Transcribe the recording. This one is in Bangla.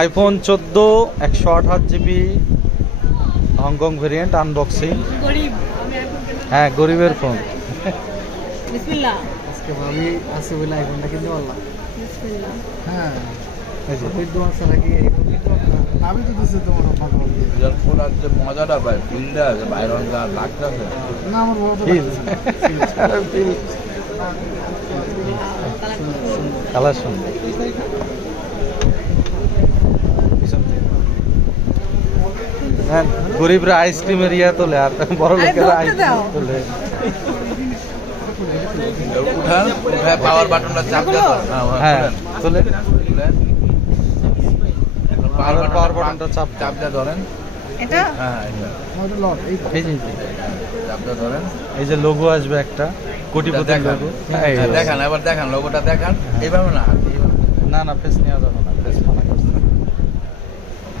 IPhone 14 128 GB Hong Kong variant unboxing. গরিব হ্যাঁ, গরিবের ফোন। বিসমিল্লাহ আজকে ভাবি আছে বলে আইফোনটা কিনতে পারলাম। বিসমিল্লাহ হ্যাঁ এই যে এই দোয়া ছাড়া কি আইফোন কিনতে পারলাম? আমি তো দিচ্ছি তোমার ভাগ হবে ফোন আর যে মজাটা পায় ফিল্ডে আছে বাইরে যা লাগতেছে না আমার বড় Feel. কালার সুন্দর। হ্যাঁ, গরিবরা আইসক্রিমের ইয়া তোলে আর বড় লোকেরা আইসক্রিম তোলে। উঠান উঠায় পাওয়ার বাটনটা চাপ দিয়ে হ্যাঁ তোলে, পাওয়ার পাওয়ার বাটনটা চাপ চাপ দিয়ে ধরেন। এটা হ্যাঁ এটা আমাদের লট এই তো। এই যে চাপ দিয়ে ধরেন। এই যে লোগো আসবে একটা কোটিপতির দেখান লোগো। দেখান এবার দেখান লোগোটা দেখান এইভাবে না এইভাবে। না না ফেস নেওয়া যাবে না।